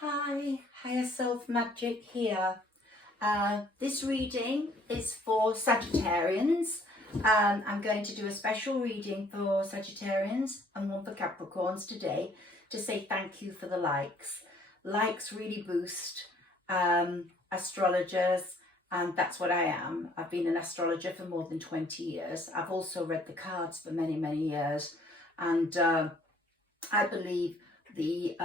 Hi, Higher Self Magic here. This reading is for Sagittarians. I'm going to do a special reading for Sagittarians and one for Capricorns today to say thank you for the likes. Likes really boost astrologers, and that's what I am. I've been an astrologer for more than 20 years. I've also read the cards for many, many years, and I believe the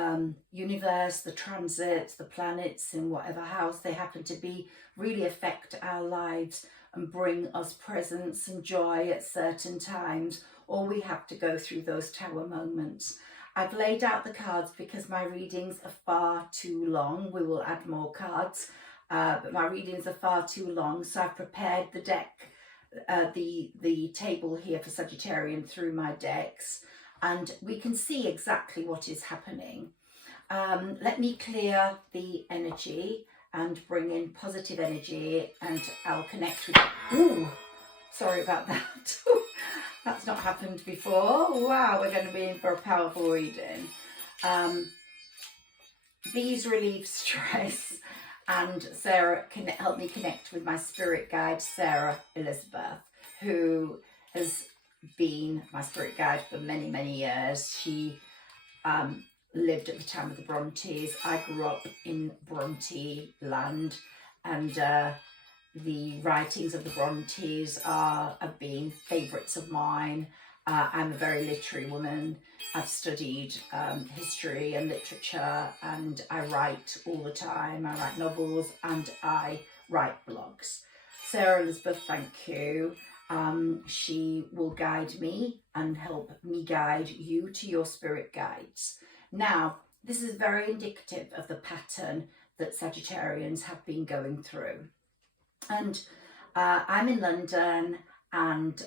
universe, the transits, the planets in whatever house they happen to be really affect our lives and bring us presence and joy at certain times, or we have to go through those tower moments. I've laid out the cards because my readings are far too long. We will add more cards, but my readings are far too long, so I've prepared the deck, the table here for Sagittarian through my decks, and we can see exactly what is happening. Let me clear the energy and bring in positive energy, and I'll connect with... Ooh, sorry about that. That's not happened before. Wow, we're going to be in for a powerful reading. These relieve stress, and Sarah can help me connect with my spirit guide, Sarah Elizabeth, who has been my spirit guide for many, many years. She lived at the time of the Brontes. I grew up in Bronte land, and the writings of the Brontes have been favourites of mine. I'm a very literary woman. I've studied history and literature, and I write all the time. I write novels and I write blogs. Sarah Elizabeth, thank you. She will guide me and help me guide you to your spirit guides. Now, this is very indicative of the pattern that Sagittarians have been going through. And I'm in London, and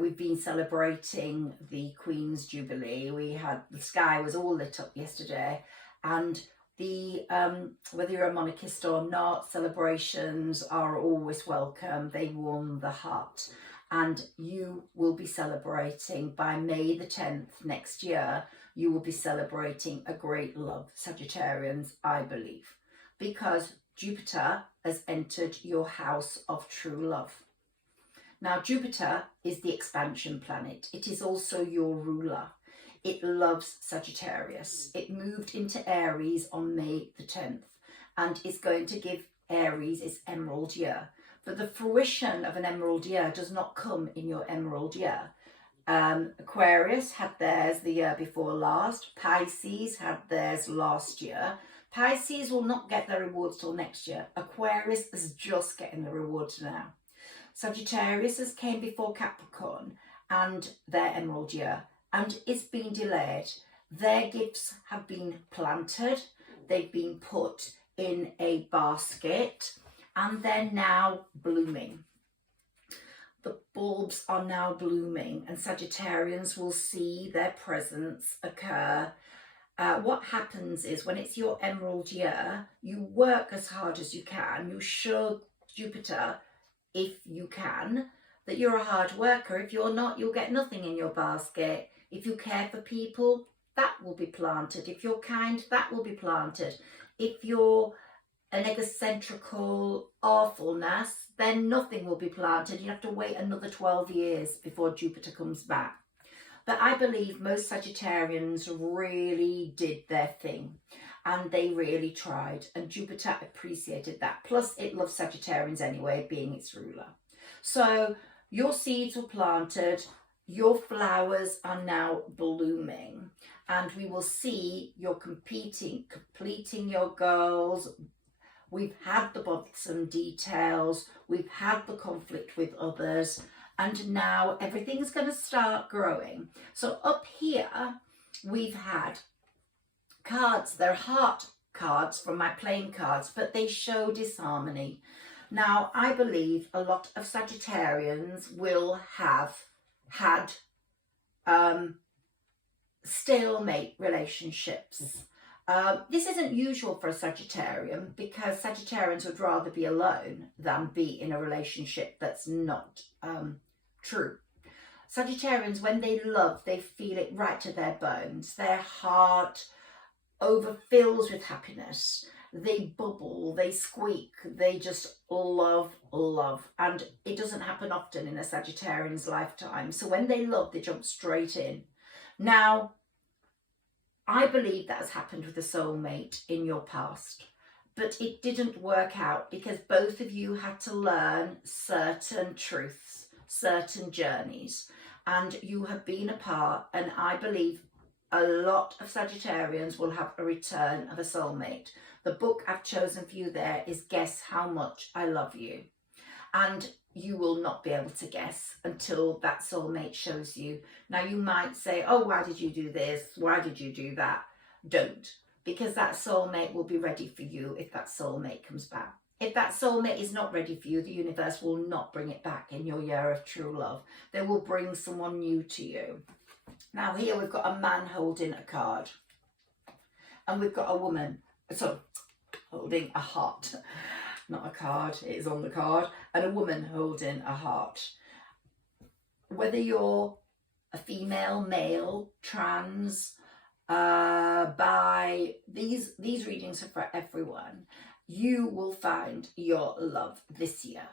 we've been celebrating the Queen's Jubilee. The sky was all lit up yesterday, and whether you're a monarchist or not, celebrations are always welcome. They warm the heart, and you will be celebrating by May the 10th next year. You will be celebrating a great love, Sagittarians, I believe, because Jupiter has entered your house of true love. Now, Jupiter is the expansion planet. It is also your ruler. It loves Sagittarius. It moved into Aries on May the 10th, and is going to give Aries its emerald year. But the fruition of an emerald year does not come in your emerald year. Aquarius had theirs the year before last. Pisces had theirs last year. Pisces will not get their rewards till next year. Aquarius is just getting the rewards now. Sagittarius has came before Capricorn and their emerald year, and it's been delayed. Their gifts have been planted, they've been put in a basket, and they're now blooming. The bulbs are now blooming, and Sagittarians will see their presence occur. What happens is, when it's your emerald year, you work as hard as you can. You show Jupiter, if you can, that you're a hard worker. If you're not, you'll get nothing in your basket. If you care for people, that will be planted. If you're kind, that will be planted. If you're an egocentrical awfulness, then nothing will be planted. You have to wait another 12 years before Jupiter comes back. But I believe most Sagittarians really did their thing, and they really tried, and Jupiter appreciated that. Plus, it loves Sagittarians anyway, being its ruler. So your seeds were planted, your flowers are now blooming, and we will see you're completing your goals. We've had the bothersome details, we've had the conflict with others, and now everything's going to start growing. So up here, we've had cards. They're heart cards from my playing cards, but they show disharmony. Now, I believe a lot of Sagittarians will have had stalemate relationships. This isn't usual for a Sagittarian, because Sagittarians would rather be alone than be in a relationship that's not true. Sagittarians, when they love, they feel it right to their bones. Their heart overfills with happiness. They bubble, they squeak, they just love, love. And it doesn't happen often in a Sagittarian's lifetime. So when they love, they jump straight in. Now, I believe that has happened with a soulmate in your past, but it didn't work out because both of you had to learn certain truths, certain journeys, and you have been apart. And I believe a lot of Sagittarians will have a return of a soulmate. The book I've chosen for you there is Guess How Much I Love You. And you will not be able to guess until that soulmate shows you. Now you might say, oh, why did you do this? Why did you do that? Don't, because that soulmate will be ready for you if that soulmate comes back. If that soulmate is not ready for you, the universe will not bring it back in your year of true love. They will bring someone new to you. Now here we've got a man holding a card, and we've got a woman holding a heart. Not a card, it is on the card, and a woman holding a heart. Whether you're a female, male, trans, bi, these readings are for everyone. You will find your love this year.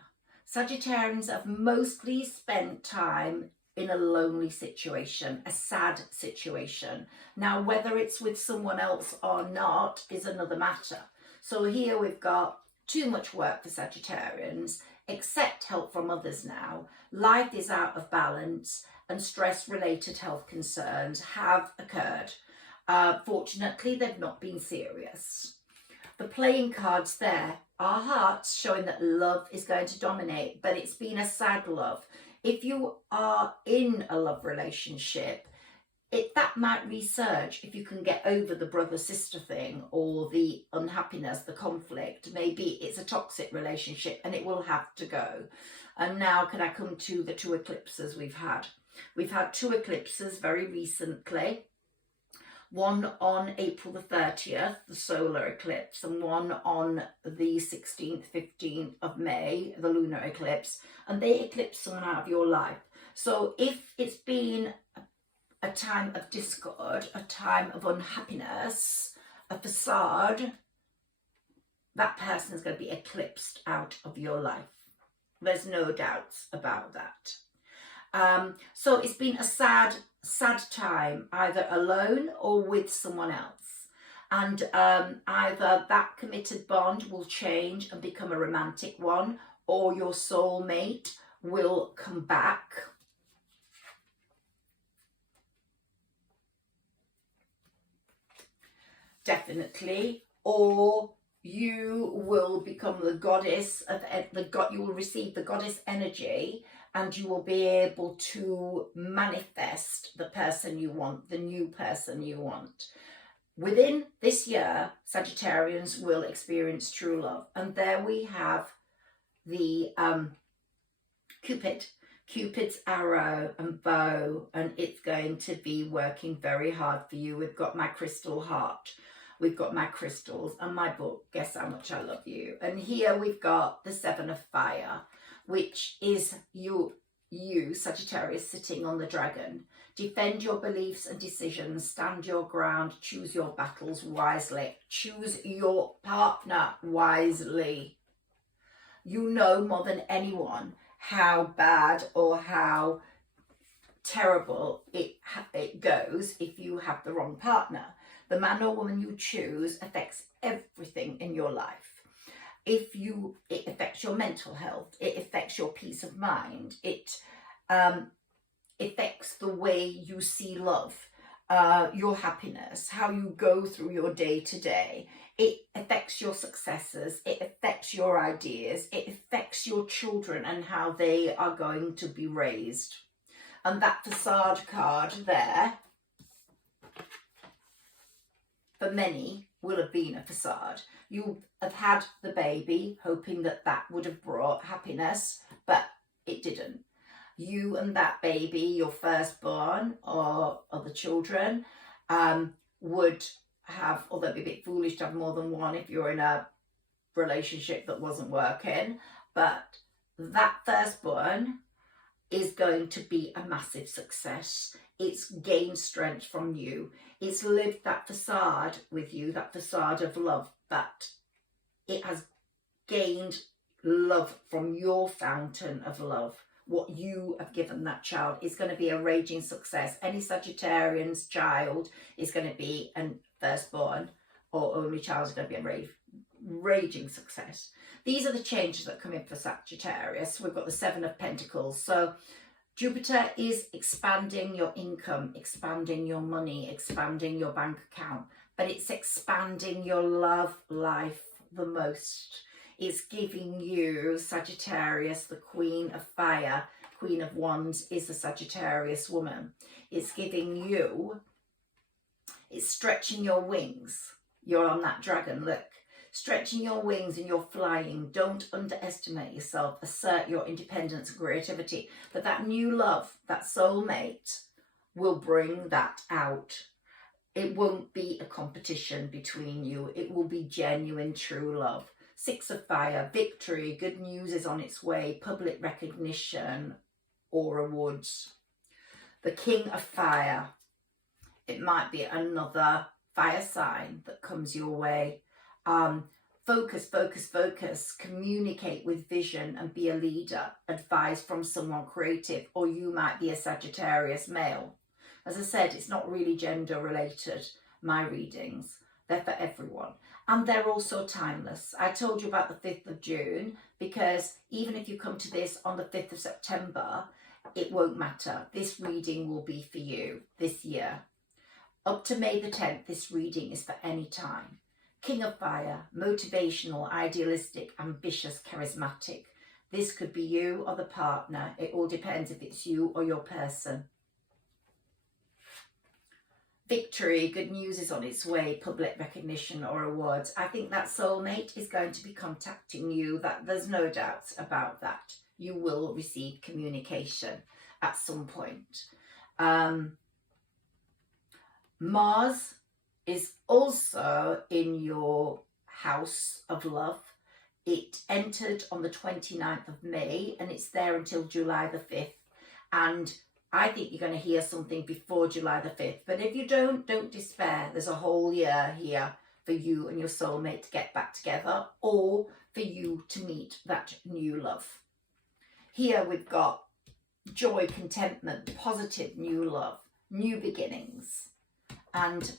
Sagittarians have mostly spent time in a lonely situation, a sad situation. Now, whether it's with someone else or not is another matter. So here we've got too much work for Sagittarians, accept help from others now. Life is out of balance and stress-related health concerns have occurred. Fortunately, they've not been serious. The playing cards there are hearts, showing that love is going to dominate, but it's been a sad love. If you are in a love relationship, that might resurge if you can get over the brother-sister thing or the unhappiness, the conflict. Maybe it's a toxic relationship and it will have to go. And now can I come to the two eclipses we've had? We've had two eclipses very recently. One on April the 30th, the solar eclipse, and one on the 16th, 15th of May, the lunar eclipse. And they eclipse someone out of your life. So if it's been a time of discord, a time of unhappiness, a facade, that person is going to be eclipsed out of your life. There's no doubts about that. So it's been a sad time, either alone or with someone else. And either that committed bond will change and become a romantic one, or your soulmate will come back. Definitely. Or you will become the goddess of you will receive the goddess energy, and you will be able to manifest the person you want, the new person you want. Within this year, Sagittarians will experience true love. And there we have the Cupid's arrow and bow, and it's going to be working very hard for you. We've got my crystal heart. We've got my crystals and my book, Guess How Much I Love You. And here we've got the Seven of Fire, which is you, Sagittarius, sitting on the dragon. Defend your beliefs and decisions, stand your ground, choose your battles wisely. Choose your partner wisely. You know more than anyone how bad or how terrible it goes if you have the wrong partner. The man or woman you choose affects everything in your life. It affects your mental health, it affects your peace of mind, it affects the way you see love, your happiness, how you go through your day to day. It affects your successes, it affects your ideas, it affects your children and how they are going to be raised. And that facade card there, for many, will have been a facade. You have had the baby, hoping that that would have brought happiness, but it didn't. You and that baby, your firstborn or other children, would have, although it'd be a bit foolish to have more than one if you're in a relationship that wasn't working, but that firstborn is going to be a massive success. It's gained strength from you. It's lived that facade with you, that facade of love, but it has gained love from your fountain of love. What you have given that child is going to be a raging success. Any Sagittarian's child is going to be a firstborn or only child is going to be a raging success. These are the changes that come in for Sagittarius. We've got the Seven of Pentacles. So Jupiter is expanding your income, expanding your money, expanding your bank account, but it's expanding your love life the most. It's giving you, Sagittarius, the Queen of Fire, Queen of Wands is a Sagittarius woman. It's giving you, it's stretching your wings. You're on that dragon, look. Stretching your wings and you're flying. Don't underestimate yourself. Assert your independence and creativity. But that new love, that soulmate, will bring that out. It won't be a competition between you. It will be genuine, true love. Six of Fire, victory, good news is on its way, public recognition or rewards. The King of Fire, it might be another fire sign that comes your way. Focus, focus, focus, communicate with vision and be a leader. Advice from someone creative, or you might be a Sagittarius male. As I said, it's not really gender related, my readings. They're for everyone. And they're also timeless. I told you about the 5th of June because even if you come to this on the 5th of September, it won't matter. This reading will be for you this year. Up to May the 10th, this reading is for any time. King of Fire, motivational, idealistic, ambitious, charismatic. This could be you or the partner. It all depends if it's you or your person. Victory, good news is on its way, public recognition or awards. I think that soulmate is going to be contacting you. That there's no doubt about that. You will receive communication at some point. Mars is also in your house of love. It entered on the 29th of May and it's there until July the 5th. And I think you're going to hear something before July the 5th. But if you don't despair. There's a whole year here for you and your soulmate to get back together or for you to meet that new love. Here we've got joy, contentment, positive new love, new beginnings, and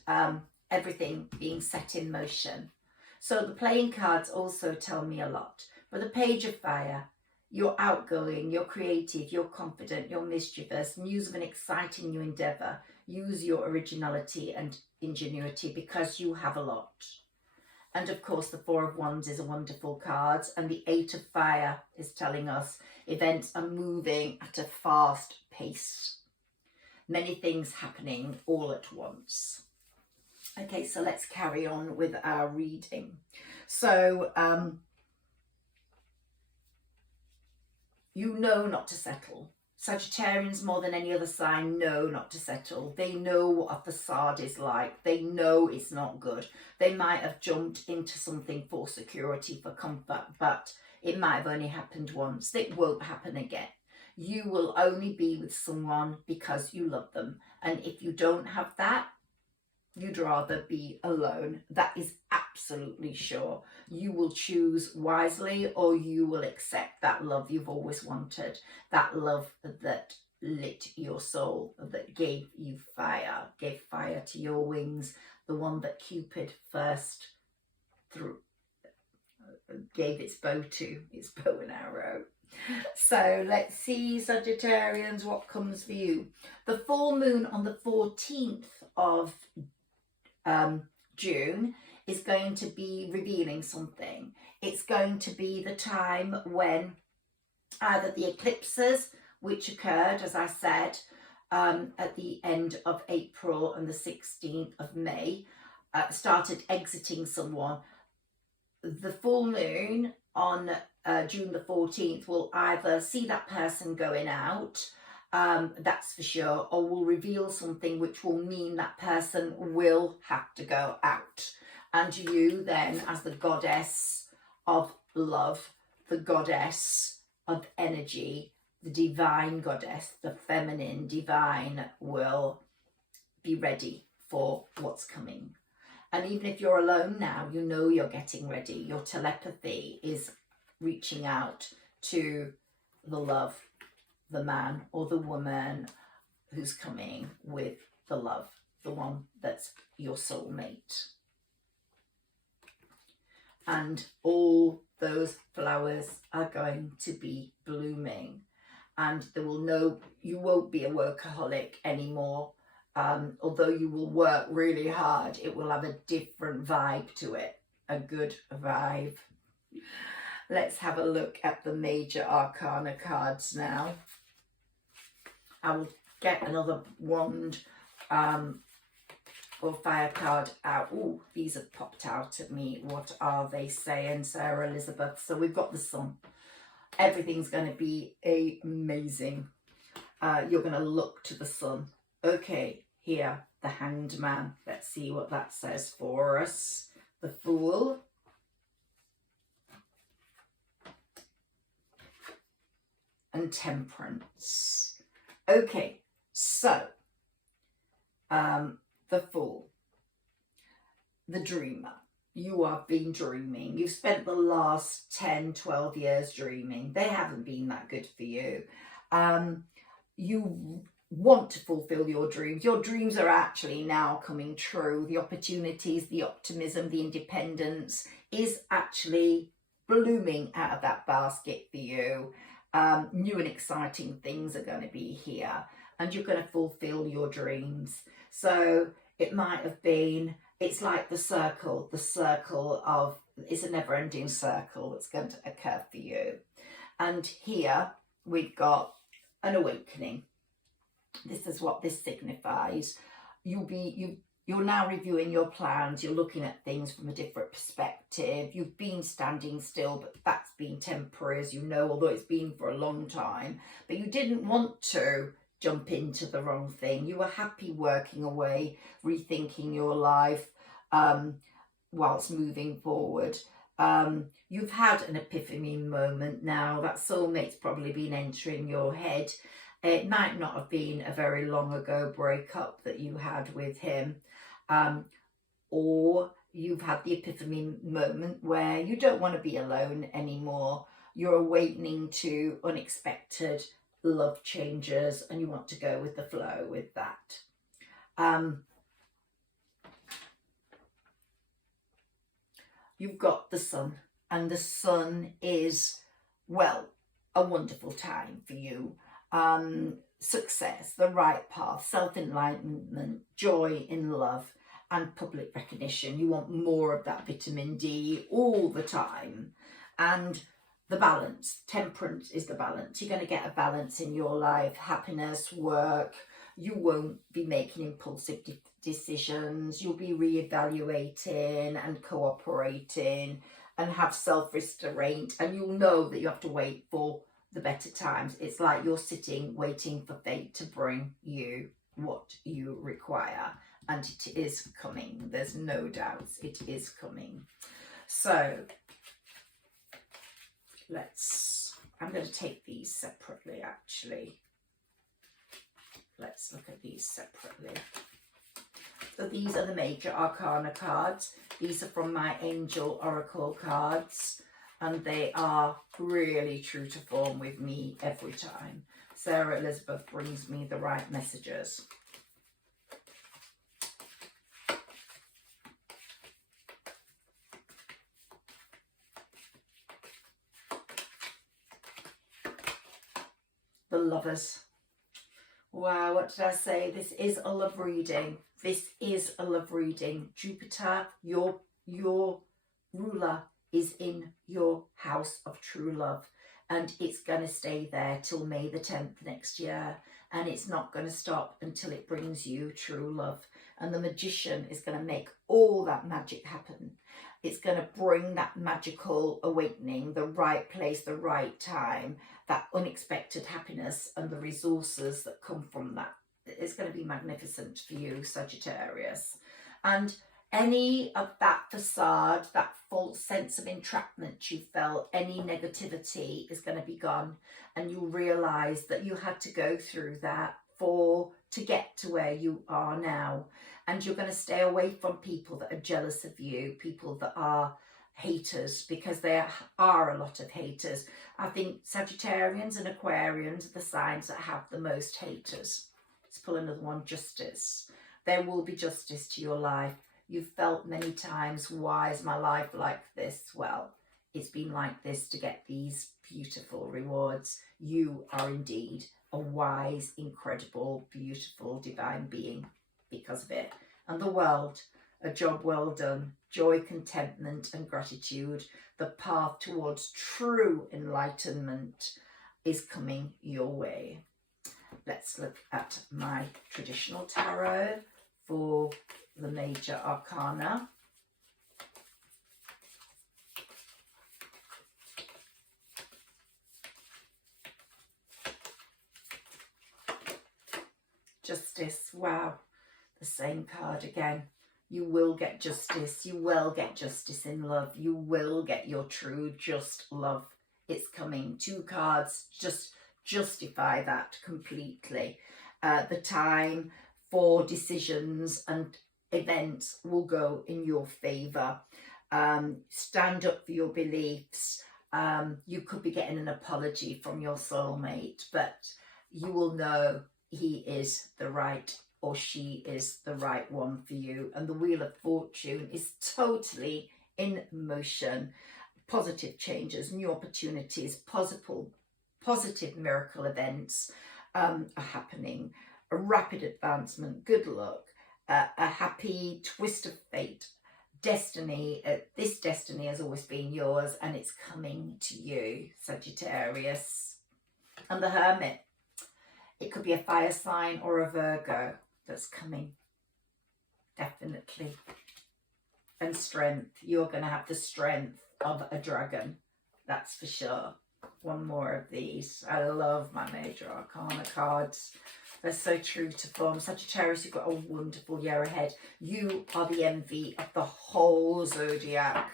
everything being set in motion. So the playing cards also tell me a lot. For the Page of Fire, you're outgoing, you're creative, you're confident, you're mischievous, news of an exciting new endeavour. Use your originality and ingenuity because you have a lot. And of course, the Four of Wands is a wonderful card. And the Eight of Fire is telling us events are moving at a fast pace. Many things happening all at once. Okay, so let's carry on with our reading. So, you know not to settle. Sagittarians, more than any other sign, know not to settle. They know what a facade is like. They know it's not good. They might have jumped into something for security, for comfort, but it might have only happened once. It won't happen again. You will only be with someone because you love them. And if you don't have that, you'd rather be alone. That is absolutely sure. You will choose wisely or you will accept that love you've always wanted. That love that lit your soul, that gave you fire, gave fire to your wings. The one that Cupid first gave its bow to, its bow and arrow. So let's see, Sagittarians, what comes for you. The full moon on the 14th of June is going to be revealing something. It's going to be the time when either the eclipses, which occurred, as I said, at the end of April and the 16th of May, started exiting someone. The full moon on June the 14th will either see that person going out, that's for sure, or will reveal something which will mean that person will have to go out. And you then, as the goddess of love, the goddess of energy, the divine goddess, the feminine divine, will be ready for what's coming. And even if you're alone now, you know you're getting ready. Your telepathy is reaching out to the love, the man or the woman who's coming with the love, the one that's your soulmate. And all those flowers are going to be blooming, and you won't be a workaholic anymore. Although you will work really hard, it will have a different vibe to it, a good vibe. Let's have a look at the major arcana cards now. I will get another wand or fire card out. Oh, these have popped out at me. What are they saying, Sarah Elizabeth? So we've got the sun. Everything's going to be amazing. You're going to look to the sun. Okay, here, the Hanged Man. Let's see what that says for us. The Fool. And Temperance. Okay, so the Fool, the dreamer. You have been dreaming. You've spent the last 10, 12 years dreaming. They haven't been that good for you. You want to fulfill your dreams. Your dreams are actually now coming true. The opportunities, the optimism, the independence is actually blooming out of that basket for you. New and exciting things are going to be here, and you're going to fulfill your dreams. So it might have been, it's like the circle of, it's a never-ending circle that's going to occur for you. And here we've got an awakening. This is what this signifies. You're now reviewing your plans. You're looking at things from a different perspective. You've been standing still, but that's been temporary, as you know, although it's been for a long time. But you didn't want to jump into the wrong thing. You were happy working away, rethinking your life whilst moving forward. You've had an epiphany moment now. That soulmate's probably been entering your head. It might not have been a very long ago breakup that you had with him. Or you've had the epiphany moment where you don't want to be alone anymore. You're awakening to unexpected love changes and you want to go with the flow with that. You've got the sun, and the sun is, well, a wonderful time for you. Success, the right path, self-enlightenment, joy in love, and public recognition. You want more of that vitamin D all the time. And the balance, temperance is the balance. You're going to get a balance in your life, happiness, work. You won't be making impulsive decisions. You'll be reevaluating and cooperating and have self-restraint. And you'll know that you have to wait for the better times. It's like you're sitting waiting for fate to bring you what you require, and it is coming. There's no doubt it is coming. So I'm going to take these separately actually. Let's look at these separately. So these are the major arcana cards. These are from my angel oracle cards, and they are really true to form with me every time. Sarah Elizabeth brings me the right messages. The Lovers. Wow, what did I say? This is a love reading. This is a love reading. Jupiter, your ruler, is in your house of true love, and it's going to stay there till May the 10th next year, and it's not going to stop until it brings you true love. And the Magician is going to make all that magic happen. It's going to bring that magical awakening, the right place, the right time, that unexpected happiness and the resources that come from that. It's going to be magnificent for you, Sagittarius. And any of that facade, that false sense of entrapment you felt, any negativity is going to be gone, and you'll realize that you had to go through that to get to where you are now. And you're going to stay away from people that are jealous of you, people that are haters, because there are a lot of haters. I think Sagittarians and Aquarians are the signs that have the most haters. Let's pull another one, justice. There will be justice to your life. You've felt many times, why is my life like this? Well, it's been like this to get these beautiful rewards. You are indeed a wise, incredible, beautiful, divine being because of it. And the world, a job well done, joy, contentment and gratitude. The path towards true enlightenment is coming your way. Let's look at my traditional tarot for the major arcana. Justice, wow, the same card again. You will get justice. You will get justice in love. You will get your true, just love. It's coming. 2 cards just justify that completely. The time for decisions and events will go in your favour. Stand up for your beliefs. You could be getting an apology from your soulmate, but you will know he is the right or she is the right one for you. And the Wheel of Fortune is totally in motion. Positive changes, new opportunities, positive miracle events are happening. A rapid advancement, good luck, a happy twist of fate, destiny. This destiny has always been yours and it's coming to you, Sagittarius. And the Hermit. It could be a fire sign or a Virgo that's coming, definitely. And strength. You're going to have the strength of a dragon, that's for sure. One more of these. I love my major arcana cards. They're so true to form. Sagittarius, you've got a wonderful year ahead. You are the envy of the whole zodiac.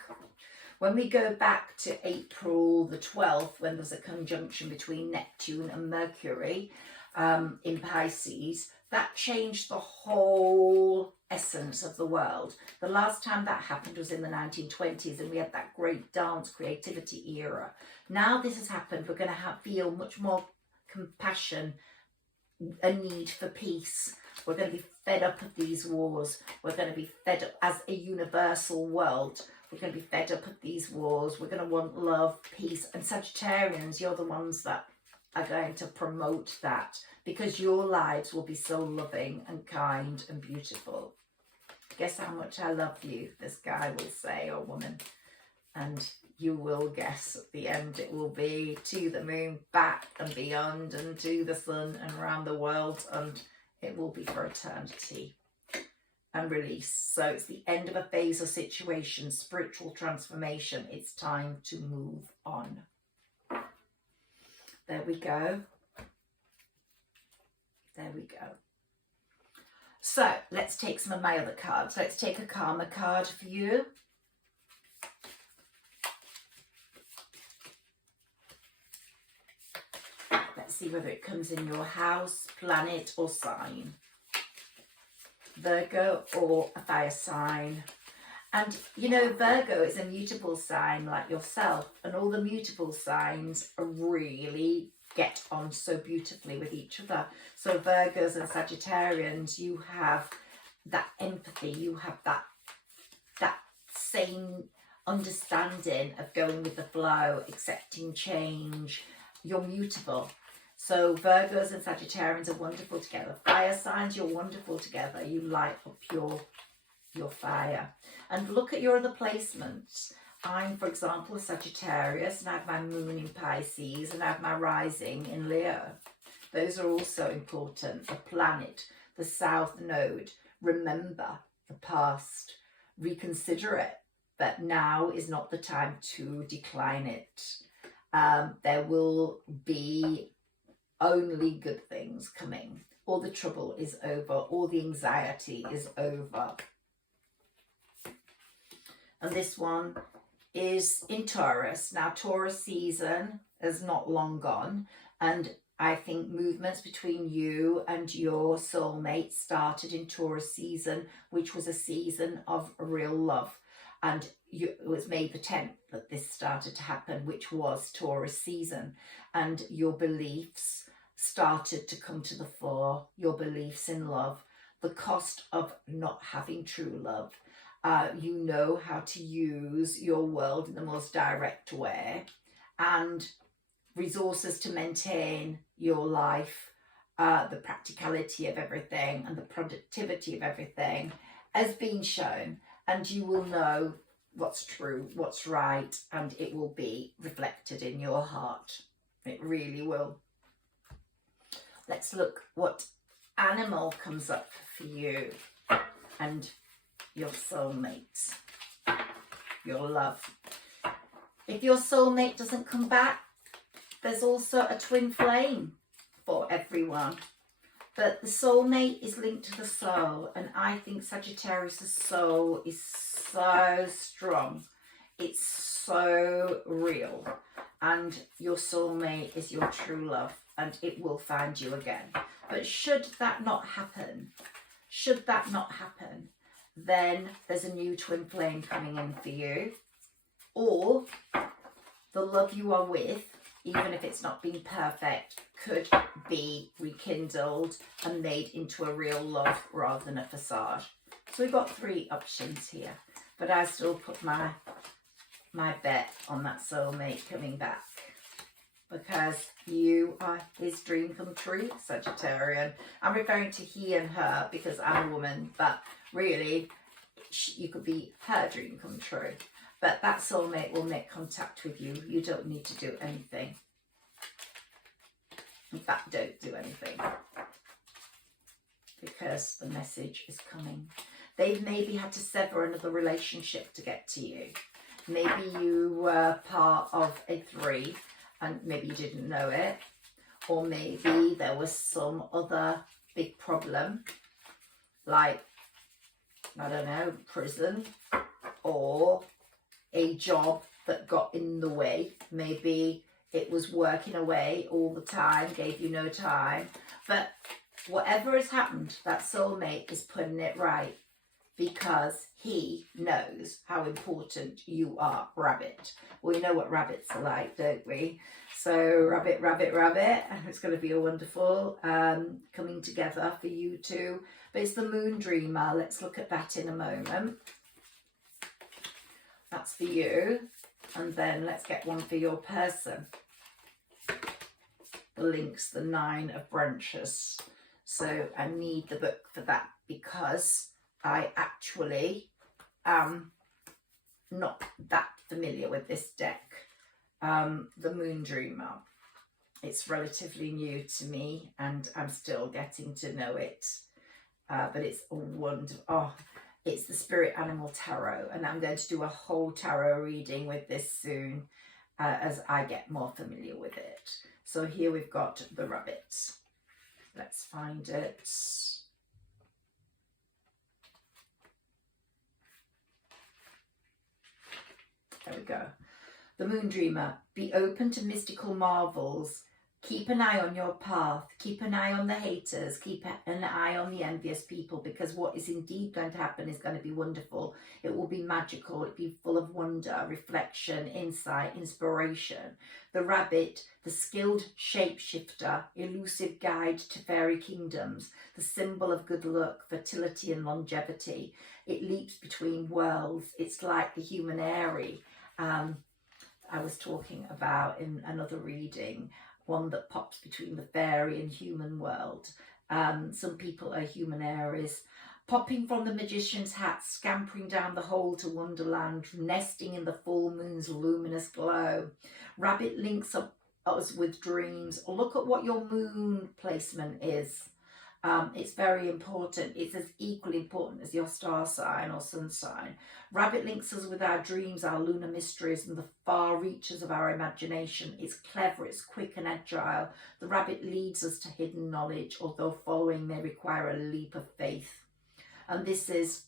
When we go back to April the 12th, when there's a conjunction between Neptune and Mercury in Pisces, that changed the whole essence of the world. The last time that happened was in the 1920s, and we had that great dance creativity era. Now this has happened, we're going to feel much more compassion, a need for peace. We're going to be fed up of these wars. We're going to be fed up as a universal world. We're going to be fed up of these wars. We're going to want love, peace. And Sagittarians, you're the ones that are going to promote that, because your lives will be so loving and kind and beautiful. Guess how much I love you, this guy will say, or woman. And you will guess at the end it will be to the moon, back and beyond, and to the sun and around the world, and it will be for eternity. And release. So it's the end of a phase or situation, spiritual transformation. It's time to move on. There we go. There we go. So let's take some of my other cards. Let's take a karma card for you. Let's see whether it comes in your house, planet or sign. Virgo or a fire sign. And you know, Virgo is a mutable sign like yourself, and all the mutable signs really get on so beautifully with each other. So Virgos and Sagittarians, you have that empathy, you have that same understanding of going with the flow, accepting change. You're mutable. So Virgos and Sagittarians are wonderful together. Fire signs, you're wonderful together. You light up your fire. And look at your other placements. I'm, for example, a Sagittarius, and I have my moon in Pisces, and I have my rising in Leo. Those are also important. The planet, the south node. Remember the past. Reconsider it. But now is not the time to decline it. There will be only good things coming. All the trouble is over. All the anxiety is over. and this one is in Taurus. Now, Taurus season is not long gone, and I think movements between you and your soulmate started in Taurus season, which was a season of real love. And it was May the 10th that this started to happen, which was Taurus season. And your beliefs started to come to the fore, your beliefs in love, the cost of not having true love. You know how to use your world in the most direct way, and resources to maintain your life, the practicality of everything and the productivity of everything has been shown, and you will know what's true, what's right, and it will be reflected in your heart. It really will. Let's look what animal comes up for you and your soulmate, your love. If your soulmate doesn't come back, there's also a twin flame for everyone. But the soulmate is linked to the soul, and I think Sagittarius' soul is so strong. It's so real. And your soulmate is your true love, and it will find you again. But should that not happen, then there's a new twin flame coming in for you. Or the love you are with, even if it's not been perfect, could be rekindled and made into a real love rather than a facade. So we've got 3 options here, but I still put my bet on that soulmate coming back, because you are his dream come true, Sagittarian. I'm referring to he and her because I'm a woman, but really you could be her dream come true. But that soulmate will make contact with you. You don't need to do anything. In fact, don't do anything, because the message is coming. They've maybe had to sever another relationship to get to you. Maybe you were part of a 3 and maybe you didn't know it. Or maybe there was some other big problem, like, I don't know, prison, or a job that got in the way. Maybe it was working away all the time, gave you no time. But whatever has happened, that soulmate is putting it right, because he knows how important you are, rabbit. We know what rabbits are like, don't we? So rabbit, rabbit, rabbit, and it's going to be a wonderful coming together for you two. But it's the moon dreamer. Let's look at that in a moment. That's for you. And then let's get one for your person. The links, the 9 of branches. So I need the book for that, because I actually am not that familiar with this deck. The Moon Dreamer. It's relatively new to me, and I'm still getting to know it. But it's a wonderful. Oh, it's the Spirit Animal Tarot, and I'm going to do a whole tarot reading with this soon, as I get more familiar with it. So here we've got the rabbit. Let's find it. There we go. The Moon Dreamer. Be open to mystical marvels. Keep an eye on your path. Keep an eye on the haters. Keep an eye on the envious people, because what is indeed going to happen is going to be wonderful. It will be magical. It'll be full of wonder, reflection, insight, inspiration. The rabbit, the skilled shapeshifter, elusive guide to fairy kingdoms, the symbol of good luck, fertility and longevity. It leaps between worlds. It's like the human airy. I was talking about in another reading, one that pops between the fairy and human world. Some people are human Aries, popping from the magician's hat, scampering down the hole to Wonderland, nesting in the full moon's luminous glow. Rabbit links up us with dreams. Look at what your moon placement is. It's very important. It's as equally important as your star sign or sun sign. Rabbit links us with our dreams, our lunar mysteries, and the far reaches of our imagination. It's clever, it's quick and agile. The rabbit leads us to hidden knowledge, although following may require a leap of faith. And this is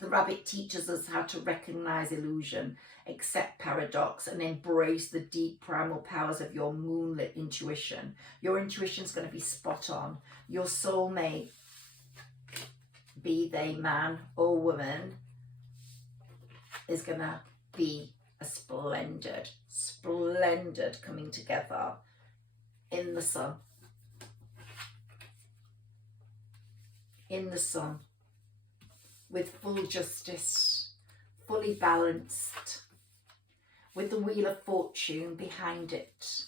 The rabbit teaches us how to recognize illusion, accept paradox, and embrace the deep primal powers of your moonlit intuition. Your intuition is going to be spot on. Your soulmate, be they man or woman, is going to be a splendid coming together in the sun. In the sun. With full justice, fully balanced, with the wheel of fortune behind it.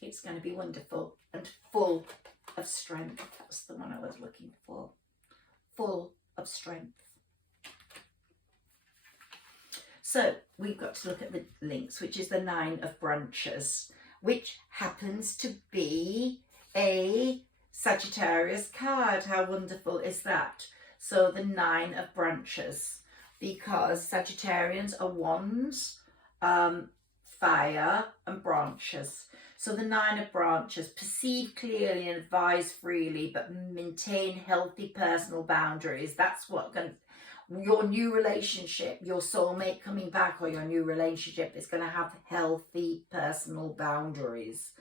It's going to be wonderful and full of strength. That's the one I was looking for. Full of strength. So we've got to look at the links, which is the 9 of branches, which happens to be a Sagittarius card. How wonderful is that? So the 9 of branches, because Sagittarians are wands, fire and branches. So the 9 of branches: perceive clearly and advise freely, but maintain healthy personal boundaries. That's what your new relationship, your soulmate coming back, or your new relationship is going to have healthy personal boundaries.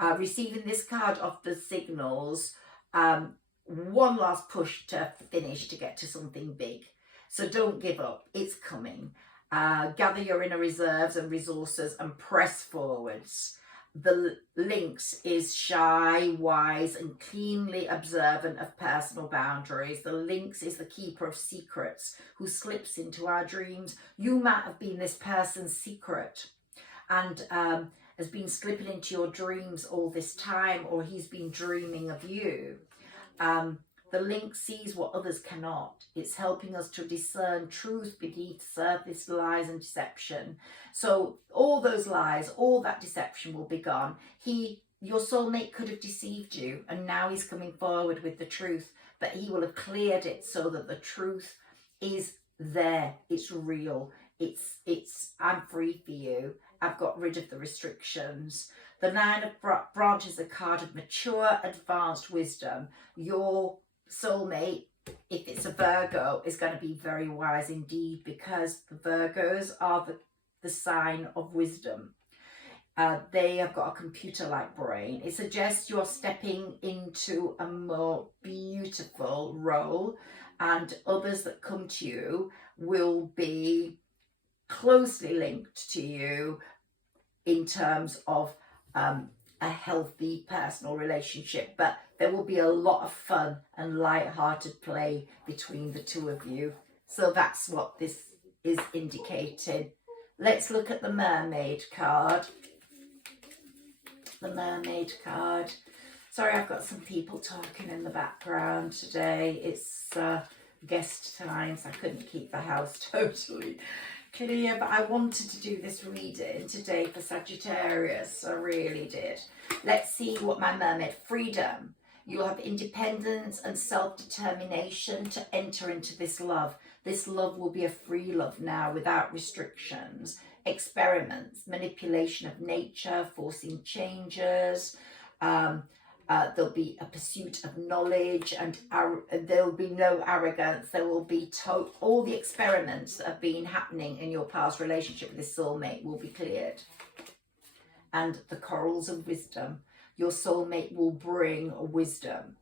Receiving this card offers signals, one last push to finish, to get to something big. So don't give up, it's coming. Gather your inner reserves and resources and press forwards. The links is shy, wise, and keenly observant of personal boundaries. The links is the keeper of secrets who slips into our dreams. You might have been this person's secret and has been slipping into your dreams all this time, or he's been dreaming of you. The link sees what others cannot. It's helping us to discern truth beneath surface lies and deception. So all those lies, all that deception will be gone. Your soulmate could have deceived you, and now he's coming forward with the truth, but he will have cleared it so that the truth is there. It's real. It's I'm free for you. I've got rid of the restrictions. The 9 of branches is a card of mature, advanced wisdom. Your soulmate, if it's a Virgo, is going to be very wise indeed, because the Virgos are the sign of wisdom. They have got a computer-like brain. It suggests you're stepping into a more beautiful role, and others that come to you will be closely linked to you in terms of a healthy personal relationship, but there will be a lot of fun and light-hearted play between the two of you. So that's what this is indicating. Let's look at the Mermaid card. The Mermaid card. Sorry, I've got some people talking in the background today. It's guest time, so I couldn't keep the house totally clear, but I wanted to do this reading today for Sagittarius. I really did. Let's see what my mermaid. Freedom. You'll have independence and self-determination to enter into this love. This love will be a free love now, without restrictions, experiments, manipulation of nature, forcing changes. There'll be a pursuit of knowledge, and there'll be no arrogance. There will be all the experiments that have been happening in your past relationship with this soulmate will be cleared. And the corals of wisdom. Your soulmate will bring wisdom.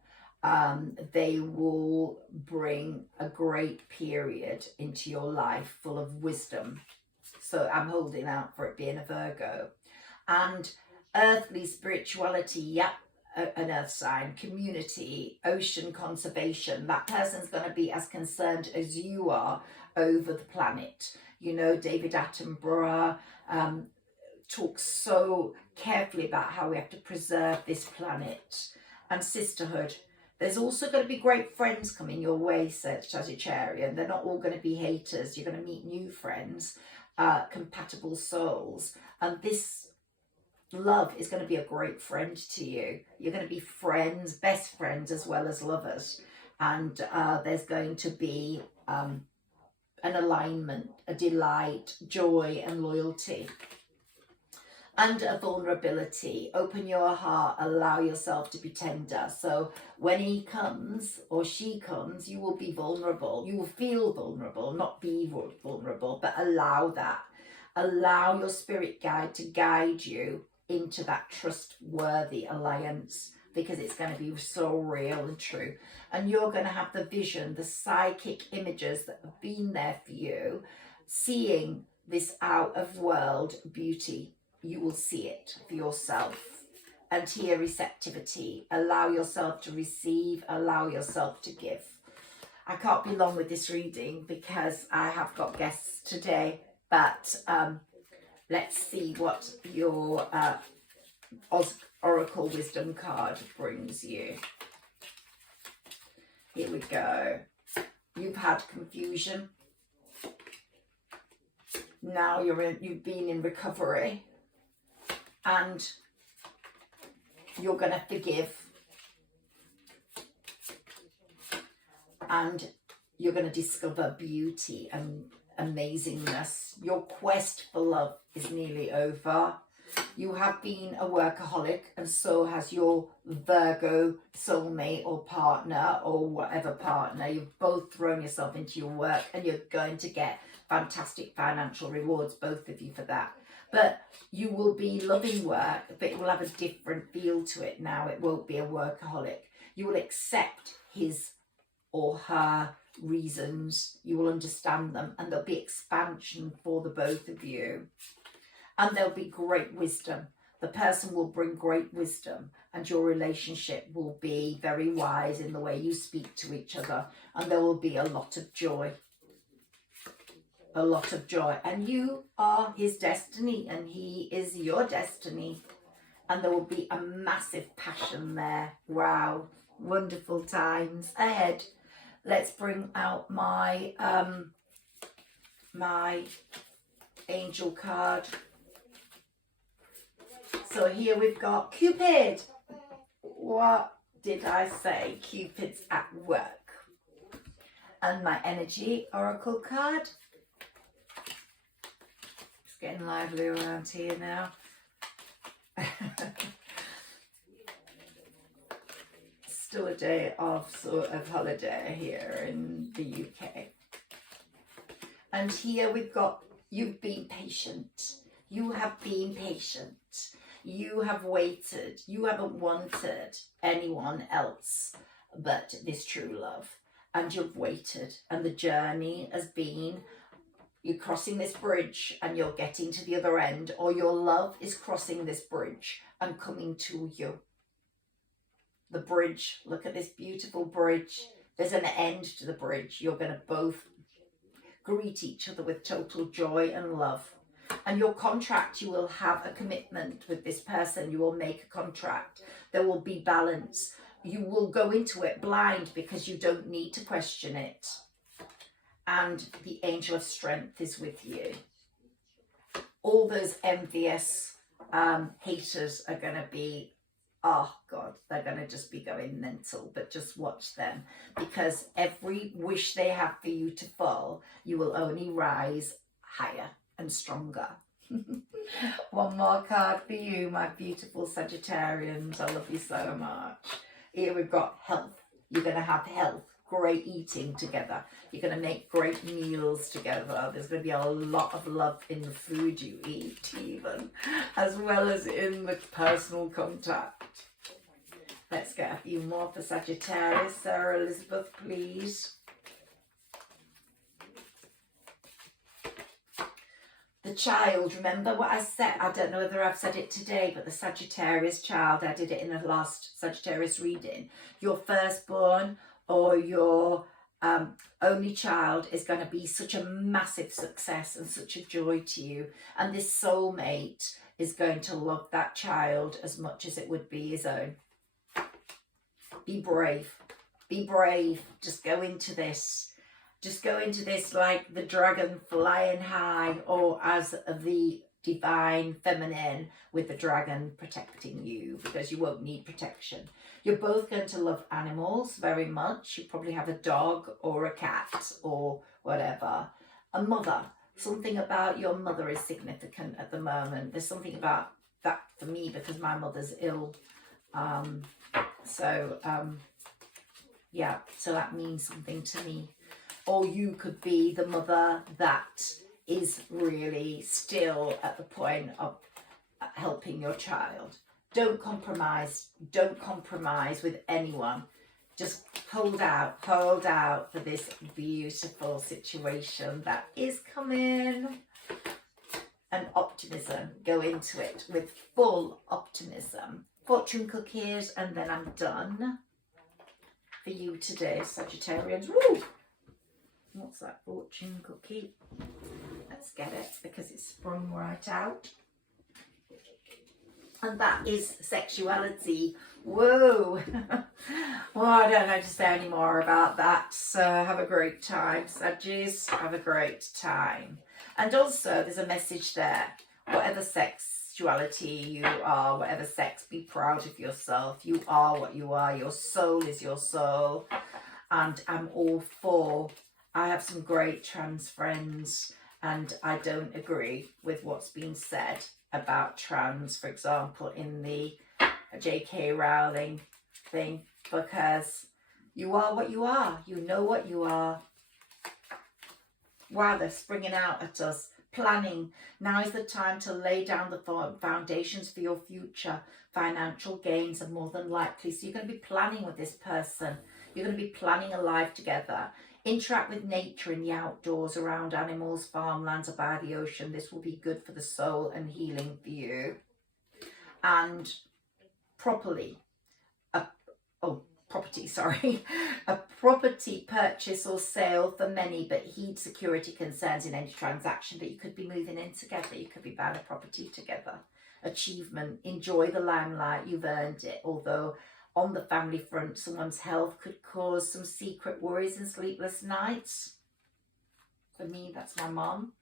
They will bring a great period into your life full of wisdom. So I'm holding out for it being a Virgo. And earthly spirituality, yep. An earth sign, community, ocean conservation. That person's going to be as concerned as you are over the planet. You know, David Attenborough talks so carefully about how we have to preserve this planet. And sisterhood. There's also going to be great friends coming your way, Sagittarian. They're not all going to be haters. You're going to meet new friends, compatible souls. And this love is going to be a great friend to you. You're going to be friends, best friends, as well as lovers. And there's going to be an alignment, a delight, joy and loyalty. and a vulnerability. Open your heart, allow yourself to be tender. So when he comes or she comes, you will be vulnerable. You will feel vulnerable, not be vulnerable, but allow that. Allow your spirit guide to guide you into that trustworthy alliance, because it's going to be so real and true. And you're going to have the vision, the psychic images that have been there for you, seeing this out of world beauty. You will see it for yourself. And here, receptivity. Allow yourself to receive, allow yourself to give. I can't be long with this reading because I have got guests today, but let's see what your Oracle Wisdom card brings you. Here we go. You've had confusion. Now you've been in recovery, and you're going to forgive, and you're going to discover beauty and amazingness. Your quest for love is nearly over. You have been a workaholic, and so has your Virgo soulmate or partner or whatever partner. You've both thrown yourself into your work, and you're going to get fantastic financial rewards, both of you, for that. But you will be loving work, but it will have a different feel to it now. It won't be a workaholic. You will accept his or her reasons. You will understand them, and there'll be expansion for the both of you. And there'll be great wisdom. The person will bring great wisdom, and your relationship will be very wise in the way you speak to each other. And there will be a lot of joy. A lot of joy. And you are his destiny, and he is your destiny. And there will be a massive passion there. Wow. Wonderful times ahead. Let's bring out my my angel card. So here we've got Cupid. What did I say? Cupid's at work. And my energy oracle card. It's getting lively around here now. Still a day of sort of holiday here in the UK. And here we've got, you've been patient. You have been patient. You have waited. You haven't wanted anyone else but this true love. And you've waited. And the journey has been, you're crossing this bridge and you're getting to the other end, or your love is crossing this bridge and coming to you. The bridge, look at this beautiful bridge. There's an end to the bridge. You're going to both greet each other with total joy and love. And your contract, you will have a commitment with this person. You will make a contract. There will be balance. You will go into it blind because you don't need to question it. And the angel of strength is with you. All those envious haters are going to be, oh God, they're going to just be going mental. But just watch them, because every wish they have for you to fall, you will only rise higher and stronger. One more card for you, my beautiful Sagittarians. I love you so much. Here we've got health. You're going to have health, great eating together. You're going to make great meals together. There's going to be a lot of love in the food you eat, even, as well as in the personal contact. Let's get a few more for Sagittarius. Sarah Elizabeth, please. The child, remember what I said? I don't know whether I've said it today, but the Sagittarius child, I did it in the last Sagittarius reading. Your firstborn or your only child is going to be such a massive success and such a joy to you. And this soulmate is going to love that child as much as it would be his own. Be brave. Be brave. Just go into this. Just go into this like the dragon flying high, or as the divine feminine with the dragon protecting you, because you won't need protection. You're both going to love animals very much. You probably have a dog or a cat or whatever. A mother. Something about your mother is significant at the moment. There's something about that for me because my mother's ill. Yeah, so that means something to me. Or you could be the mother that is really still at the point of helping your child. Don't compromise. Don't compromise with anyone. Just hold out for this beautiful situation that is coming. And optimism. Go into it with full optimism. Fortune cookies, and then I'm done for you today, Sagittarians. Woo! What's that fortune cookie? Let's get it because it's sprung right out. And that is sexuality. Whoa! Well, I don't know to say any more about that. So have a great time, Saggies. Have a great time. And also, there's a message there. Whatever sexuality you are, whatever sex, be proud of yourself. You are what you are. Your soul is your soul. And I'm all for. I have some great trans friends, and I don't agree with what's been said about trans, for example, in the J.K. Rowling thing, because you are what you are. You know what you are. Wow, they're springing out at us. Planning. Now is the time to lay down the foundations for your future. Financial gains are more than likely. So you're going to be planning with this person. You're going to be planning a life together. Interact with nature in the outdoors, around animals, farmlands, or by the ocean. This will be good for the soul and healing for you. And property, a property purchase or sale for many, but heed security concerns in any transaction. But you could be moving in together. You could be buying a property together. Achievement. Enjoy the limelight. You've earned it. Although on the family front, someone's health could cause some secret worries and sleepless nights. For me, that's my mom.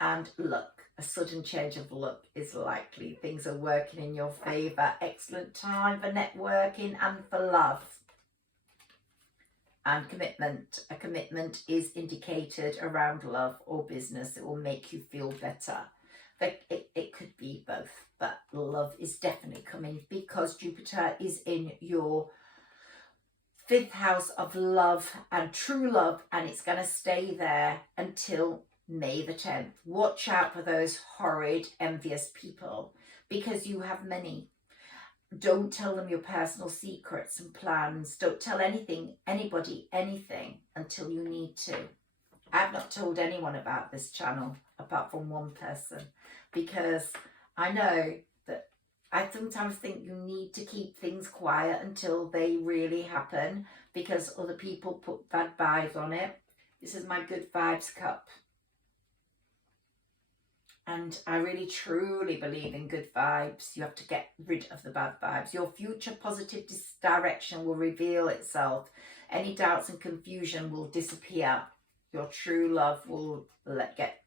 And luck. A sudden change of luck is likely. Things are working in your favour. Excellent time for networking and for love. And commitment. A commitment is indicated around love or business. It will make you feel better. It could be both, but love is definitely coming because Jupiter is in your 5th house of love and true love, and it's going to stay there until May the 10th. Watch out for those horrid, envious people because you have many. Don't tell them your personal secrets and plans. Don't tell anybody anything until you need to. I've not told anyone about this channel apart from one person because I know that I sometimes think you need to keep things quiet until they really happen because other people put bad vibes on it. This is my good vibes cup. And I really truly believe in good vibes. You have to get rid of the bad vibes. Your future positive direction will reveal itself. Any doubts and confusion will disappear. Your true love will get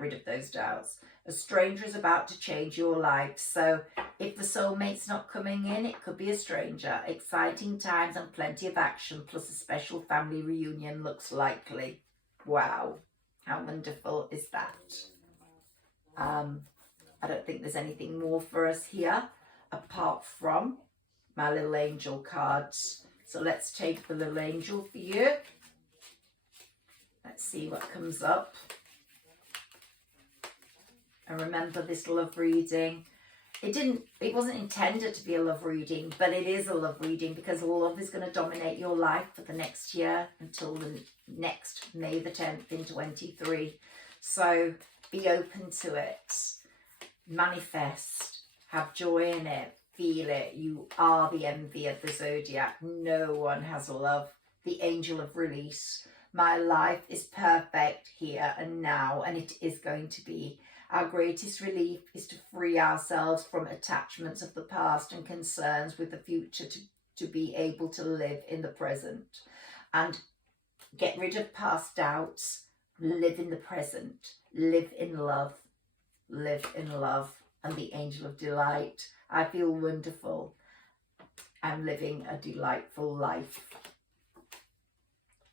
rid of those doubts. A stranger is about to change your life. So if the soulmate's not coming in, it could be a stranger. Exciting times and plenty of action, plus a special family reunion looks likely. Wow. How wonderful is that? I don't think there's anything more for us here apart from my little angel cards. So let's take the little angel for you. Let's see what comes up. And remember this love reading. It wasn't intended to be a love reading, but it is a love reading because love is going to dominate your life for the next year until the next May the 10th in 23. So be open to it. Manifest. Have joy in it. Feel it. You are the envy of the zodiac. No one has love. The angel of release. My life is perfect here and now, and it is going to be. Our greatest relief is to free ourselves from attachments of the past and concerns with the future to be able to live in the present and get rid of past doubts, live in the present, live in love, and the angel of delight. I feel wonderful. I'm living a delightful life.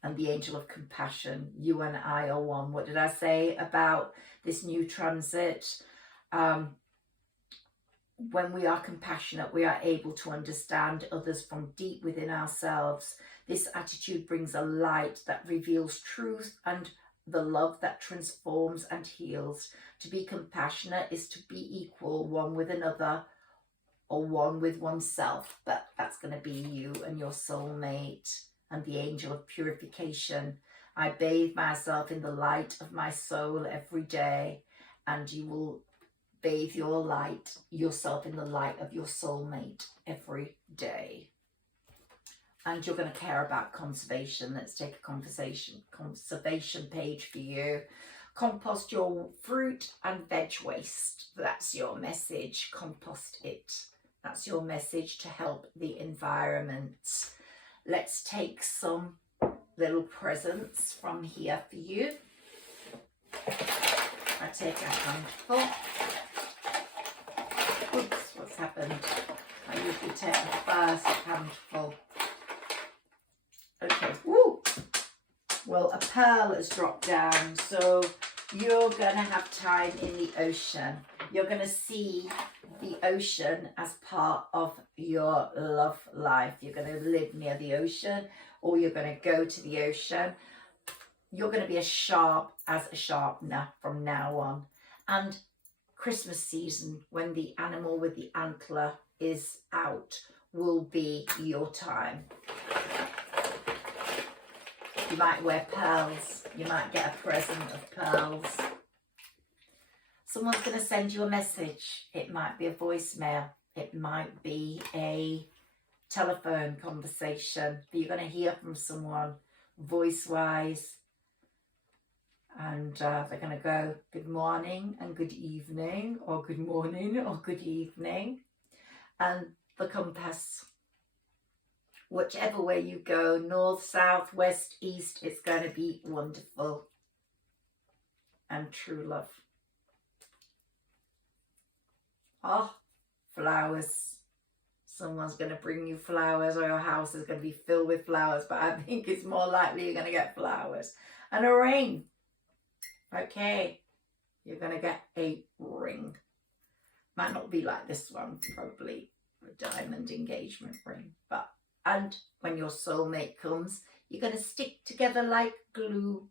and the angel of compassion. You and I are one. What did I say about this new transit? When we are compassionate, we are able to understand others from deep within ourselves. This attitude brings a light that reveals truth and the love that transforms and heals. To be compassionate is to be equal one with another or one with oneself. But that's going to be you and your soulmate and the angel of purification. I bathe myself in the light of my soul every day, and you will bathe yourself in the light of your soulmate every day. And you're going to care about conservation. Let's take a conservation page for you. Compost your fruit and veg waste. That's your message. Compost it. That's your message to help the environment. Let's take some little presents from here for you. I take a handful. Oops, what's happened? I usually take the first handful. Okay, woo! Well, a pearl has dropped down, so you're going to have time in the ocean. You're going to see the ocean as part of your love life. You're going to live near the ocean, or you're going to go to the ocean. You're going to be as sharp as a sharpener from now on. And Christmas season, when the animal with the antler is out, will be your time. You might wear pearls. You might get a present of pearls. Someone's going to send you a message. It might be a voicemail. It might be a telephone conversation. But you're going to hear from someone voice-wise. And they're going to go, good morning and good evening, or good morning or good evening. And the compass, whichever way you go, north, south, west, east, it's going to be wonderful and true love. Oh, flowers. Someone's going to bring you flowers, or your house is going to be filled with flowers, but I think it's more likely you're going to get flowers. And a ring. Okay, you're going to get a ring. Might not be like this one, probably a diamond engagement ring. And when your soulmate comes, you're going to stick together like glue.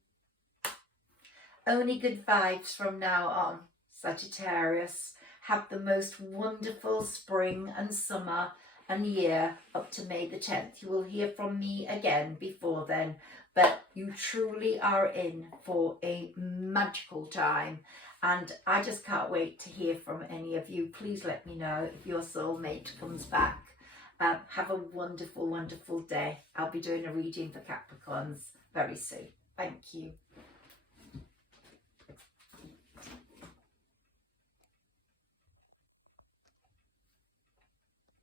Only good vibes from now on, Sagittarius. Have the most wonderful spring and summer and year up to May the 10th. You will hear from me again before then. But you truly are in for a magical time. And I just can't wait to hear from any of you. Please let me know if your soulmate comes back. Have a wonderful, wonderful day. I'll be doing a reading for Capricorns very soon. Thank you.